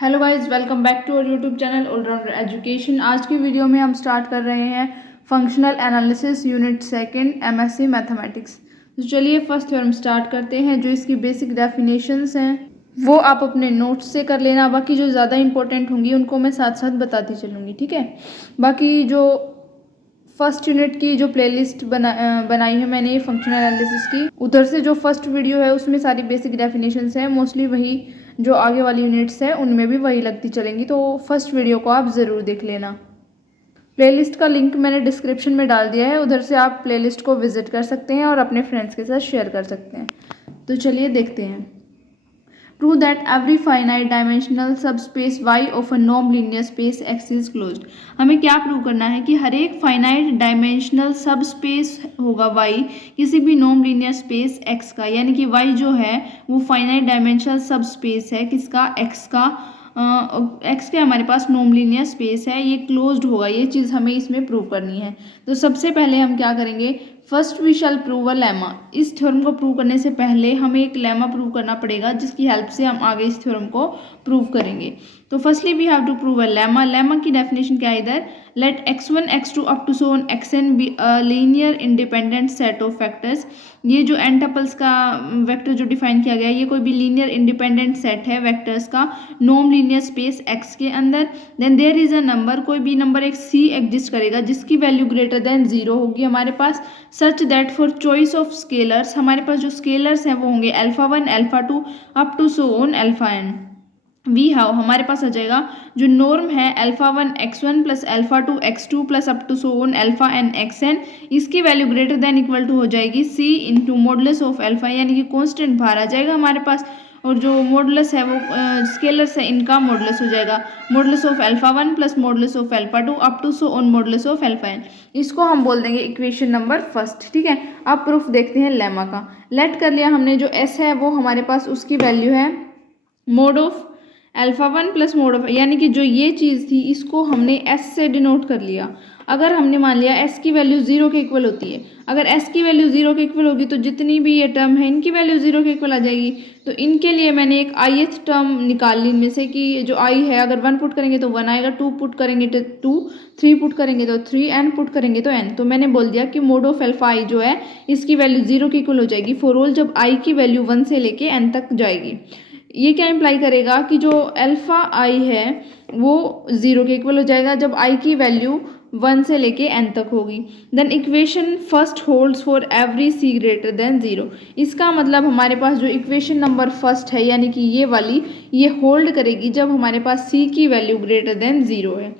Hello guys, welcome back to our YouTube channel Allrounder Education. आज की video में हम स्टार्ट कर रहे हैं functional analysis unit second MSc mathematics. तो चलिए फर्स्ट थ्योरम स्टार्ट करते हैं। जो इसकी बेसिक डेफिनेशंस हैं वो आप अपने नोट्स से कर लेना, बाकी जो ज़्यादा इंपॉर्टेंट होंगी उनको मैं साथ साथ बताती चलूँगी, ठीक है। बाकी जो फर्स्ट यूनिट की जो प्लेलिस्ट बनाई है मैंने फंक्शनल एनालिसिस की, उधर से जो फर्स्ट वीडियो है उसमें सारी बेसिक डेफिनेशंस हैं। मोस्टली वही जो आगे वाली यूनिट्स हैं उनमें भी वही लगती चलेंगी, तो फर्स्ट वीडियो को आप ज़रूर देख लेना। प्लेलिस्ट का लिंक मैंने डिस्क्रिप्शन में डाल दिया है, उधर से आप प्लेलिस्ट को विजिट कर सकते हैं और अपने फ्रेंड्स के साथ शेयर कर सकते हैं। तो चलिए देखते हैं। Prove that every finite dimensional subspace Y of a non-linear space X is closed। हमें क्या प्रूव करना है कि हर एक फाइनाइट डायमेंशनल सब स्पेस होगा Y किसी भी नॉन लीनियर स्पेस X का, यानी कि Y जो है वो फाइनाइट डायमेंशनल सब स्पेस है किसका, X का। X के हमारे पास नॉन लीनियर स्पेस है, ये क्लोज्ड होगा। ये चीज़ हमें इसमें प्रूव करनी है। तो सबसे पहले हम क्या करेंगे, first we shall prove a lemma. इस थ्योरम को प्रूव करने से पहले हमें एक लेमा प्रूव करना पड़ेगा, जिसकी हेल्प से हम आगे इस थ्योरम को प्रूव करेंगे। तो firstly we have to prove a lemma. Lemma की डेफिनेशन क्या है इधर, let x1 x2 up to so on xn be a linear independent set of factors. ये जो एन टपल्स का वेक्टर जो डिफाइन किया गया है, ये कोई भी लीनियर इंडिपेंडेंट सेट है वेक्टर्स का नॉन लीनियर स्पेस x के अंदर। Then there is a number, कोई भी नंबर एक c एग्जिस्ट करेगा जिसकी वैल्यू ग्रेटर देन 0 होगी हमारे पास, such that for choice of scalars, हमारे पास जो स्केलर्स हैं वो होंगे alpha 1 alpha 2 up to so on alpha n। We have हमारे पास आ जाएगा जो नॉर्म है alpha 1 x1 plus alpha 2 x2 plus up to so on alpha n xn, इसकी value greater than equal to हो जाएगी c into modulus of alpha, यानी कि कांस्टेंट बाहर आ जाएगा हमारे पास, और जो मॉडुलस है वो स्केलर्स है इनका मॉडुलस हो जाएगा, modulus of alpha 1 plus modulus of alpha 2 up to so on modulus of alpha n। इसको हम बोल देंगे इक्वेशन नंबर फर्स्ट, ठीक है। अब प्रूफ देखते हैं लेमा का। लेट कर लिया हमने, जो s है वो हमारे पास उसकी वैल्यू है mode of alpha 1 plus mod of, यानी कि जो ये चीज़ थी इसको हमने s से डिनोट कर लिया। अगर हमने मान लिया s की वैल्यू 0 के इक्वल होती है, अगर s की वैल्यू 0 के इक्वल होगी तो जितनी भी ये टर्म है इनकी वैल्यू 0 के इक्वल आ जाएगी। तो इनके लिए मैंने एक ith टर्म निकाल ली इनमें से, कि जो i है अगर 1 पुट करेंगे तो 1 आएगा, 2 पुट करेंगे तो 2, 3 पुट करेंगे तो 3, n पुट करेंगे तो n। तो मैंने बोल दिया कि मोड ऑफ अल्फा i जो है इसकी वैल्यू 0 के इक्वल हो जाएगी फॉर ऑल जब i की वैल्यू 1 से लेके n तक जाएगी। ये क्या इम्प्लाई करेगा कि जो अल्फा आई है वो 0 के इक्वल हो जाएगा जब आई की वैल्यू 1 से लेके n तक होगी। Then equation first holds for every c greater than 0। इसका मतलब हमारे पास जो इक्वेशन नंबर फर्स्ट है यानी कि ये वाली, ये होल्ड करेगी जब हमारे पास c की वैल्यू ग्रेटर देन 0 है।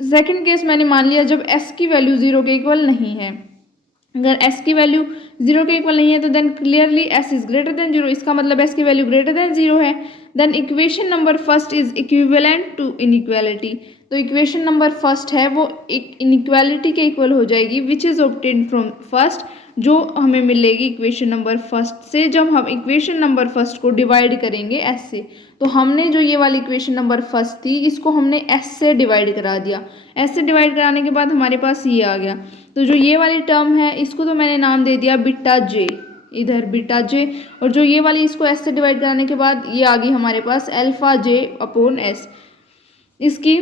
सेकेंड केस मैंने मान लिया जब s की वैल्यू 0 के इक्वल नहीं है। अगर s की वैल्यू 0 के इक्वल नहीं है तो then clearly s is greater than 0, इसका मतलब s की वैल्यू ग्रेटर देन 0 है। Then equation number first is equivalent to inequality. तो इक्वेशन नंबर फर्स्ट है वो एक इनइक्वालिटी के इक्वल हो जाएगी which is obtained from first, जो हमें मिलेगी इक्वेशन नंबर फर्स्ट से जब हम इक्वेशन नंबर फर्स्ट को डिवाइड करेंगे s से। तो हमने जो ये वाली इक्वेशन नंबर फर्स्ट थी इसको हमने s से डिवाइड करा दिया, s से डिवाइड कराने के बाद हमारे पास ये आ गया। तो जो ये वाली टर्म है इसको तो मैंने नाम दे दिया बीटा j, इधर बीटा j, और जो ये वाली इसको s से डिवाइड कराने के बाद ये आ गई हमारे पास अल्फा j अपॉन s। इसकी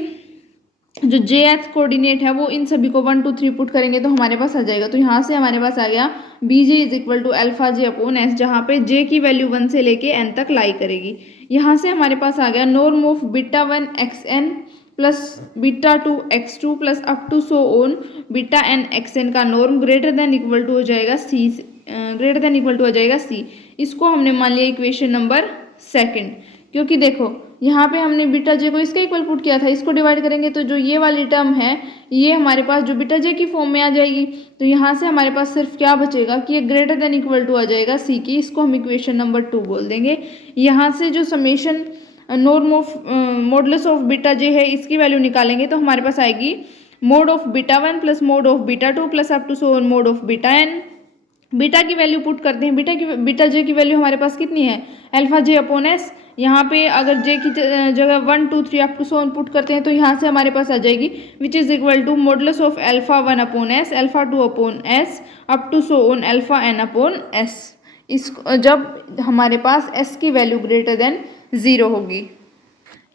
जो jth कोऑर्डिनेट है वो इन सभी को 1 2 3 पुट करेंगे तो हमारे पास आ जाएगा। तो यहाँ से हमारे पास आ गया bj is equal to alpha j upon s, जहाँ पे j की वैल्यू 1 से लेके n तक लाई करेगी। यहाँ से हमारे पास आ गया norm of beta 1 xn plus beta 2 x2 plus up to so on beta n xn का norm greater than equal to हो जाएगा c, greater than equal to हो जाएगा c। इसको हमने मान लिया इक्वेशन नंबर सेकंड, क्योंकि देखो यहाँ पे हमने बीटा जे को इसके इक्वल पुट किया था, इसको डिवाइड करेंगे तो जो ये वाली टर्म है ये हमारे पास जो बीटा जे की फॉर्म में आ जाएगी। तो यहाँ से हमारे पास सिर्फ क्या बचेगा कि ये ग्रेटर देन इक्वल टू आ जाएगा सी की, इसको हम इक्वेशन नंबर 2 बोल देंगे। यहाँ से जो summation norm of modulus of beta J है इसकी वैल्यू निकालेंगे तो हमारे पास आएगी mod of beta 1 plus mod of beta 2 plus up to so on mod of beta n। Beta की वैल्यू पुट करते हैं, बीटा जे की वैल्यू हमारे पास कितनी है अल्फा जे अपॉन एस। यहाँ पे अगर जे की जगह 1 2 3 up to so on put करते हैं तो यहाँ से हमारे पास आ जाएगी which is equal to modulus of alpha 1 upon S, alpha 2 upon S up to so on alpha n upon S, इस जब हमारे पास s की वैल्यू ग्रेटर देन 0 होगी।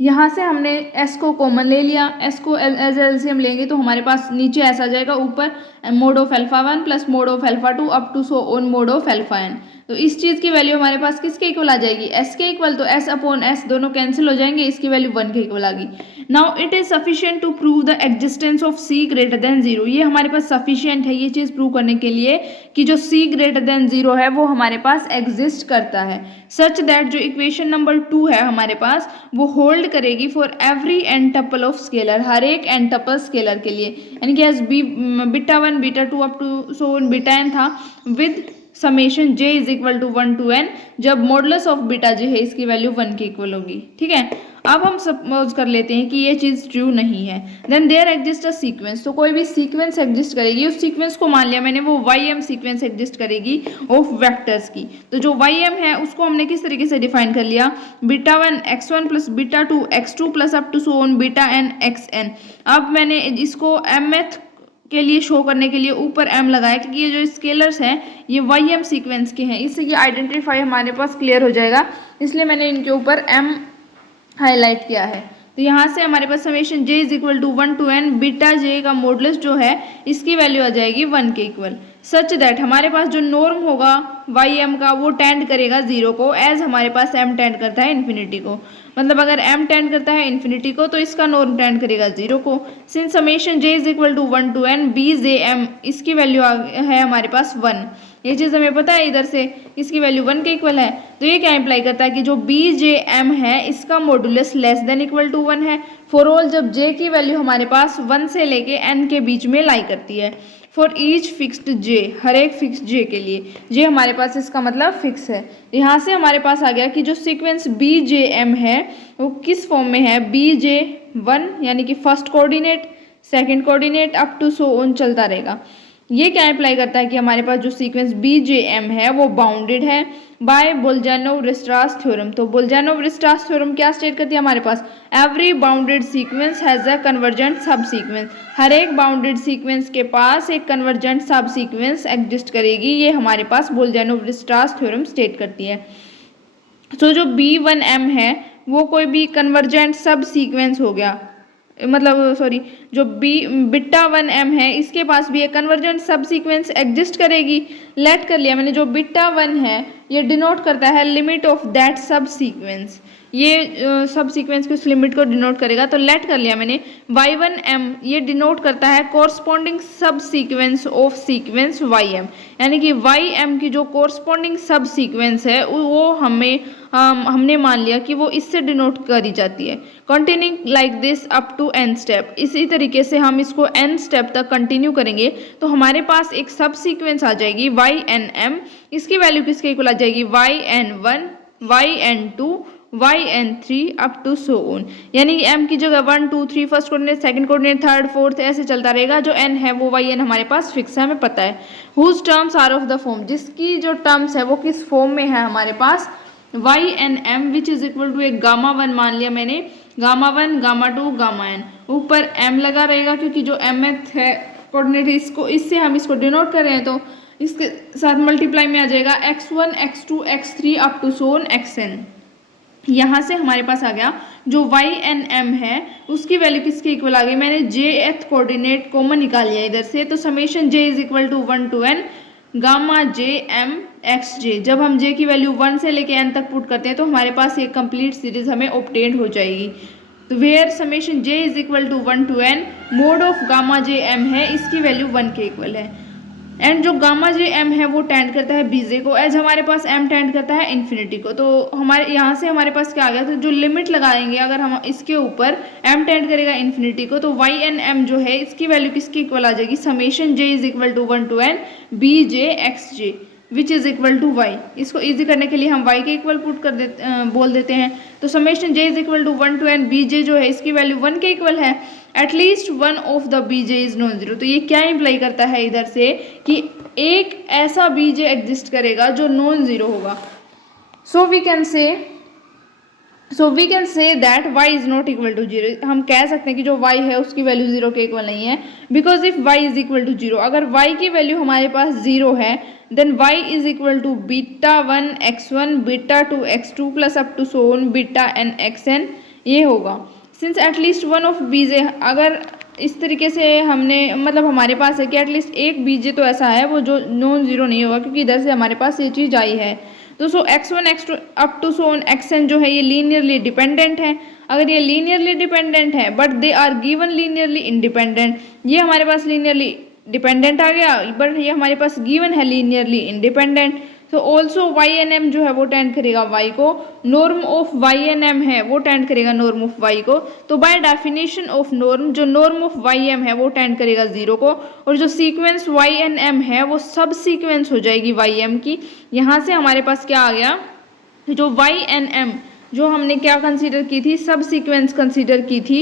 यहाँ से हमने s को कॉमन ले लिया, s को एज एलसीएम लेंगे तो हमारे पास नीचे ऐसा आ जाएगा, ऊपर mod of alpha 1 plus mod of alpha 2 up to so on mod of alpha n। तो इस चीज़ की वैल्यू हमारे पास किसके इक्वल आ जाएगी, s के इक्वल। तो s अपॉन s दोनों कैंसिल हो जाएंगे, इसकी वैल्यू 1 के इक्वल आ गई। Now it is sufficient to prove the existence of c greater than 0। ये हमारे पास सफिशिएंट है ये चीज़ प्रूव करने के लिए कि जो c ग्रेटर देन 0 है वो हमारे पास एग्जिस्ट करता है, सच दैट जो इक्वेशन नंबर 2 है हमारे पास वो होल्ड करेगी for every N tuple of scalar, हर एक एन टपल स्केलर के लिए, यानी कि एस बी beta 1 beta 2 up to so on beta n था, with summation j is equal to 1 to n, जब मॉडुलस ऑफ बीटा j है इसकी वैल्यू 1 के इक्वल होगी। ठीक है, अब हम सपोज कर लेते हैं कि ये चीज़ ट्रू नहीं है, then there exist a sequence. तो कोई भी सीक्वेंस एग्जिस्ट करेगी, उस सीक्वेंस को मान लिया मैंने वो ym सीक्वेंस एग्जिस्ट करेगी ऑफ वेक्टर्स की। तो जो ym है उसको हमने किस तरीके से डिफाइन कर लिया, beta 1 x1 plus beta 2 x2 plus up to so on beta n xn। अब मैंने इसको mth के लिए शो करने के लिए ऊपर m लगाया, क्योंकि ये जो स्केलर्स हैं ये ym सीक्वेंस के हैं, इससे ये आइडेंटिफाई हमारे पास क्लियर हो जाएगा, इसलिए मैंने इनके ऊपर m हाईलाइट किया है। तो यहाँ से हमारे पास summation j is equal to 1 to n beta j का मॉडुलस जो है इसकी वैल्यू आ जाएगी 1 के इक्वल, सच दैट हमारे पास जो नॉर्म होगा ym का वो टेंड करेगा 0 को, एज हमारे पास m टेंड करता है इन्फिनिटी को। मतलब अगर m टेंड करता है इन्फिनिटी को तो इसका नॉर्म टेंड करेगा 0 को। Since summation j is equal to 1 to n bjm, इसकी वैल्यू है हमारे पास 1, ये चीज़ हमें पता है इधर से इसकी वैल्यू 1 के इक्वल है। तो ये क्या इंप्लाई करता है कि जो BJM है इसका modulus less than equal to 1 है फॉर ऑल जब j की वैल्यू हमारे पास 1 से लेके n के बीच में लाई करती है। फॉर ईच फिक्स्ड j, हर एक फिक्स j के लिए, j हमारे पास इसका मतलब फिक्स है। यहाँ से हमारे पास आ गया कि जो सीक्वेंस BJM है वो किस फॉर्म में है, BJ1 यानी कि first coordinate, second coordinate up to so on चलता रहेगा। ये क्या अप्लाई करता है कि हमारे पास जो सीक्वेंस BJM है वो बाउंडेड है बाय बोल्जानोव-रिस्ट्रास थ्योरम। तो बोल्जानोव-रिस्ट्रास थ्योरम क्या स्टेट करती है हमारे पास, every bounded sequence has a convergent subsequence, हर एक बाउंडेड सीक्वेंस के पास एक कन्वर्जेंट सब सीक्वेंस एग्जिस्ट करेगी, ये हमारे पास बोल्जानोव-रिस्ट्रास थ्योरम स्टेट करती है। तो जो B1M है वो कोई भी कन्वर्जेंट सब सीक्वेंस हो गया, मतलब सॉरी जो बीटा 1m है इसके पास भी एक कन्वर्जेंट सब सीक्वेंस एग्जिस्ट करेगी। लेट कर लिया मैंने, जो बीटा 1 है ये डिनोट करता है लिमिट ऑफ दैट सब सीक्वेंस, ये सब सीक्वेंस की उस लिमिट को डिनोट करेगा। तो लेट कर लिया मैंने y1m ये डिनोट करता है कोरस्पॉन्डिंग सब सीक्वेंस ऑफ सीक्वेंस ym, यानी कि ym की जो कोरस्पॉन्डिंग सब सीक्वेंस है वो हमने मान लिया कि वो इससे डिनोट करी जाती है। Continuing like this up to n step, इसी तरीके से हम इसको n स्टेप तक कंटिन्यू करेंगे तो हमारे पास एक सब सीक्वेंस आ जाएगी ynm, इसकी वैल्यू किसके इक्वल आ जाएगी, yn1 yn2 yn3 up to so on, यानी कि m की जगह 1 2 3 first coordinate, second coordinate, third fourth ऐसे चलता रहेगा। जो n है वो yn हमारे पास फिक्स है, हमें पता है। Whose terms are of the form, जिसकी जो टर्म्स है वो किस फॉर्म में है हमारे पास, ynm which is equal to एक गामा 1 मान लिया मैंने, गामा 1 गामा 2 गामा n, ऊपर m लगा रहेगा क्योंकि जो mth है कोऑर्डिनेट इसको इससे हम इसको डिनोट कर रहे हैं, तो इसके साथ मल्टीप्लाई में आ जाएगा x1 x2 x3 up to so on xn। यहाँ से हमारे पास आ गया जो ynm है उसकी वैल्यू किसके इक्वल आ गई, मैंने jth कोऑर्डिनेट कॉमन निकाल लिया इधर से, तो summation j is equal to 1 to n गामा j m xj। जब हम j की वैल्यू 1 से लेके n तक पुट करते हैं तो हमारे पास एक कंप्लीट सीरीज हमें ऑब्टेन्ड हो जाएगी। तो where summation j is equal to 1 to n mod of gamma j m है, इसकी वैल्यू 1 के इक्वल है। एंड जो गामा जे m है वो टेंड करता है बीजे को, एज हमारे पास m टेंड करता है इन्फिनिटी को। तो हमारे यहाँ से हमारे पास क्या आ गया, तो जो लिमिट लगाएंगे अगर हम इसके ऊपर m टेंड करेगा इन्फिनिटी को, तो ynm जो है इसकी वैल्यू किसके इक्वल आ जाएगी, summation j is equal to 1 to n bj xj which is equal to y। इसको इजी करने के लिए हम y के इक्वल पुट कर बोल देते हैं। तो summation j is equal to 1 to n bj जो है इसकी वैल्यू 1 के इक्वल है, at least one of the BJ is non zero. तो ये क्या इम्प्लाई करता है इधर से कि एक ऐसा बीजे एग्जिस्ट करेगा जो नॉन जीरो होगा। So we can say that y is not equal to zero. हम कह सकते हैं कि जो y है उसकी वैल्यू जीरो के इक्वल नहीं है, because if y is equal to zero, अगर y की वैल्यू हमारे पास जीरो है then y is equal to beta 1 x1 beta 2 x2 plus up to so on beta n xn, ये होगा। Since at least one of BJ, अगर इस तरीके से हमने मतलब हमारे पास है कि एटलीस्ट एक बीजे तो ऐसा है वो जो नॉन ज़ीरो नहीं होगा, क्योंकि इधर से हमारे पास ये चीज़ आई है। तो so x1 x2 up to so on xn जो है ये लीनियरली डिपेंडेंट है। अगर ये लीनियरली डिपेंडेंट है but they are given linearly independent, ये हमारे पास लीनियरली डिपेंडेंट आ गया बट ये हमारे पास गिवन है लीनियरली इंडिपेंडेंट। तो ऑल्सो वाई एन एम जो है वो टेंड करेगा वाई को, norm of y n m है वो टेंड करेगा नॉर्म ऑफ वाई को। तो बाय डेफिनेशन ऑफ नॉर्म जो नॉर्म ऑफ वाई एम है वो टेंड करेगा जीरो को, और जो सीक्वेंस वाई एन एम है वो सब सीक्वेंस हो जाएगी वाई एम की। यहाँ से हमारे पास क्या आ गया, जो वाई एन एम जो हमने क्या कंसीडर की थी, सब सीक्वेंस कंसीडर की थी,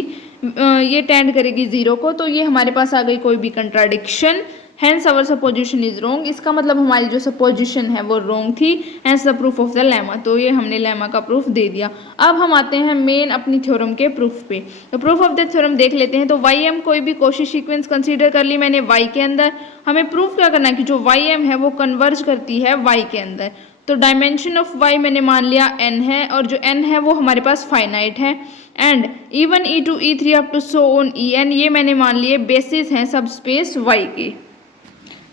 ये टेंड करेगी जीरो को। तो ये हमारे पास आ गई कोई भी contradiction, hence our supposition is wrong. इसका मतलब हमारी जो सपोजिशन है वो रॉन्ग थी, hence the proof of the lemma. तो ये हमने लेमा का प्रूफ दे दिया। अब हम आते हैं मेन अपनी थ्योरम के प्रूफ पे। तो प्रूफ ऑफ द थ्योरम देख लेते हैं। तो वाई एम कोई भी कोशी सीक्वेंस कंसीडर कर ली मैंने वाई के अंदर, हमें प्रूफ क्या करना है कि जो वाई एम है वो कन्वर्ज करती है वाई के अंदर। तो डायमेंशन ऑफ वाई मैंने मान लिया n है, और जो n है वो हमारे पास फाइनाइट है। And E1 E2 E3 up to so on En ये मैंने मान लिए बेसिस हैं सब स्पेस y के।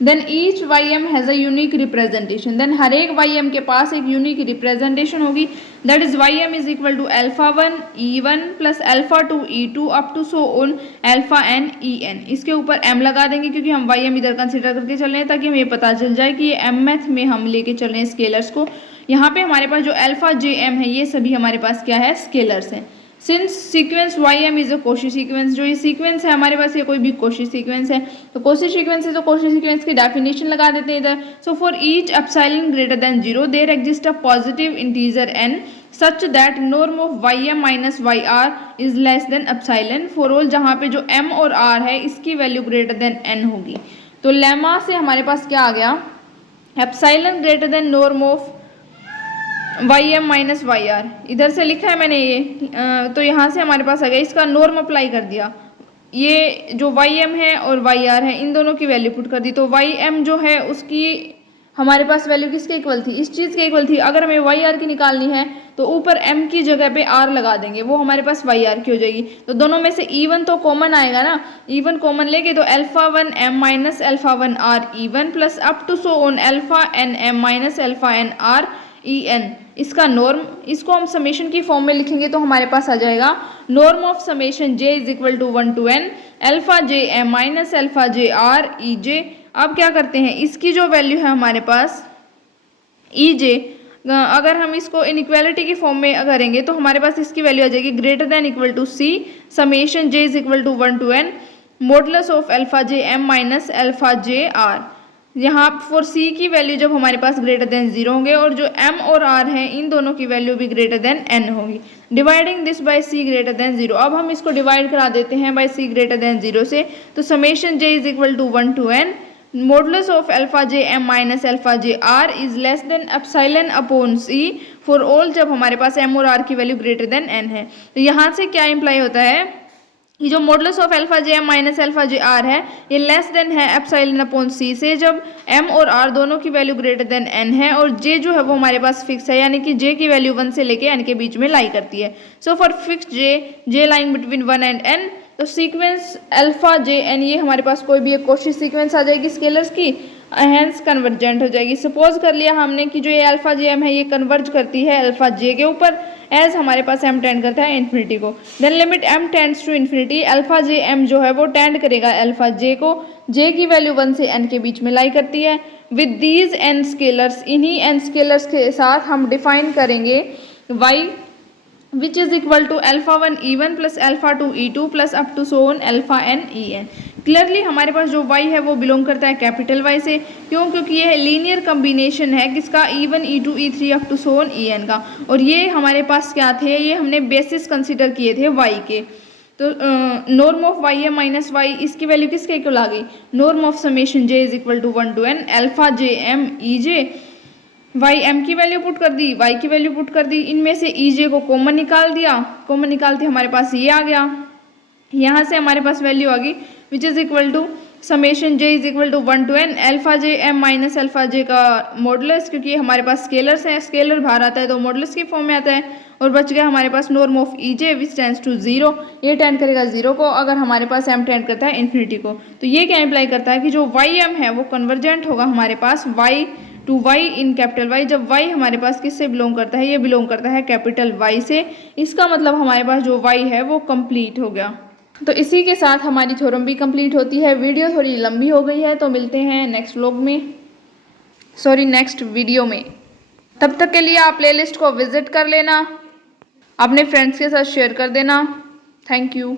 Then each Y M has a unique representation, then हर एक वाई एम के पास एक यूनिक रिप्रेजेंटेशन होगी। That is Y M is equal to alpha 1 E1 plus alpha 2 E2 up to so on alpha n En। इसके ऊपर m लगा देंगे क्योंकि हम वाई एम इधर कंसिडर करके चल रहे हैं, ताकि हमें ये पता चल जाए कि ये mth में हम लेके चल रहे हैं स्केलर्स को। यहाँ पे हमारे पास जो अल्फा जे एम है ये सभी हमारे पास क्या है, स्केलर्स हैं। Since sequence y M is a Cauchy sequence, जो ये सीक्वेंस है हमारे पास ये कोई भी कोशी सीक्वेंस है, तो कोशी सीक्वेंस है तो कोशी सीक्वेंस की डेफिनेशन लगा देते हैं इधर। So for each epsilon greater than zero there exist a positive integer n such that norm of y m minus y r is less than epsilon for all, जहाँ पे जो m और r है इसकी वैल्यू ग्रेटर देन n होगी। तो lemma से हमारे पास क्या आ गया, epsilon greater than norm of y m minus y r, इधर से लिखा है मैंने ये, तो यहाँ से हमारे पास आ गया, इसका नॉर्म अप्लाई कर दिया। ये जो वाई एम है और वाई आर है इन दोनों की वैल्यू पुट कर दी। तो वाई एम जो है उसकी हमारे पास वैल्यू किसके इक्वल थी, इस चीज़ के इक्वल थी। अगर हमें वाई आर की निकालनी है तो ऊपर m की जगह पे r लगा देंगे, वो हमारे पास वाई आर की हो जाएगी। तो दोनों में से E1 तो कॉमन आएगा ना, E1 कॉमन लेके तो alpha 1 m minus alpha 1 r E1 plus up to so on alpha n m minus alpha n r En इसका नॉर्म, इसको हम समेशन की फॉर्म में लिखेंगे तो हमारे पास आ जाएगा norm of summation j is equal to 1 to n alpha j m minus alpha j r e j. अब क्या करते हैं, इसकी जो वैल्यू है हमारे पास ई जे, अगर हम इसको इनइक्वालिटी की फॉर्म में करेंगे तो हमारे पास इसकी वैल्यू आ जाएगी greater than equal to c summation j is equal to 1 to n modulus of alpha j m minus alpha j r। यहाँ फॉर सी की वैल्यू जब हमारे पास ग्रेटर देन जीरो होंगे और जो m और r है इन दोनों की वैल्यू भी ग्रेटर देन n होगी। Dividing this by c greater than zero, अब हम इसको डिवाइड करा देते हैं by c greater than zero से। तो summation j is equal to 1 to n modulus of alpha j m minus alpha j r is less than epsilon upon c for all, जब हमारे पास m और r की value greater than n है। तो यहाँ से क्या इम्प्लाई होता है, ये जो modulus of alpha j m minus alpha j r है ये लेस देन है एप्सिलॉन अपॉन सी से, जब m और r दोनों की वैल्यू ग्रेटर देन n है, और j जो है वो हमारे पास फिक्स है, यानी कि j की वैल्यू 1 से लेके n के बीच में लाई करती है। So for fix j lying between 1 and n, तो सीक्वेंस अल्फा जे एन ये हमारे पास कोई भी एक कोशी सीक्वेंस आ जाएगी स्केलर्स की, हैंस कन्वर्जेंट हो जाएगी। सपोज कर लिया हमने कि जो ये अल्फा जे एम है ये कन्वर्ज करती है अल्फा जे के ऊपर, एज हमारे पास m टेंड करता है इन्फिनिटी को। Then limit m tends to infinity, alpha j m जो है वो टेंड करेगा अल्फा j को, j की वैल्यू 1 से n के बीच में लाई करती है। विद दीज n स्केलर्स, इन्हीं n स्केलर्स के साथ हम डिफाइन करेंगे y which is equal to alpha 1 E1 plus alpha 2 E2 plus up to so on alpha n En। Clearly हमारे पास जो y है वो बिलोंग करता है कैपिटल Y से, क्यों, क्योंकि ये लीनियर कम्बिनेशन है किसका, E1 E2 E3 up to so on En का, और ये हमारे पास क्या थे, ये हमने बेसिस कंसिडर किए थे y के। तो norm of y m minus y, इसकी वैल्यू किसके इक्वल आ गई, norm of summation j is equal to 1 to n alpha j m e j. Y m की वैल्यू पुट कर दी, वाई की वैल्यू पुट कर दी, इनमें से ई जे को कॉमन निकाल दिया, कॉमन निकालते हमारे पास ये आ गया, यहाँ से हमारे पास वैल्यू आ गई which is equal to summation j is equal to 1 to n alpha j m minus alpha j का मॉडुलस, क्योंकि हमारे पास स्केलर्स हैं, स्केलर बाहर आता है तो मॉडुलस की फॉर्म में आता है। और बच गया हमारे पास norm of E J which tends to 0, ये टेंड करेगा 0 को अगर हमारे पास एम टेंड करता है इन्फिनिटी को। तो ये क्या इम्प्लाई करता है कि जो वाई एम है वो कन्वर्जेंट होगा हमारे पास Y to Y in capital Y, जब वाई हमारे पास किससे बिलोंग करता है, ये बिलोंग करता है कैपिटल वाई से। इसका मतलब हमारे पास जो वाई है वो कंप्लीट हो गया। तो इसी के साथ हमारी थ्योरम भी कंप्लीट होती है। वीडियो थोड़ी लंबी हो गई है तो मिलते हैं नेक्स्ट व्लॉग में, नेक्स्ट वीडियो में। तब तक के लिए आप प्लेलिस्ट को विजिट कर लेना, अपने फ्रेंड्स के साथ शेयर कर देना। Thank you.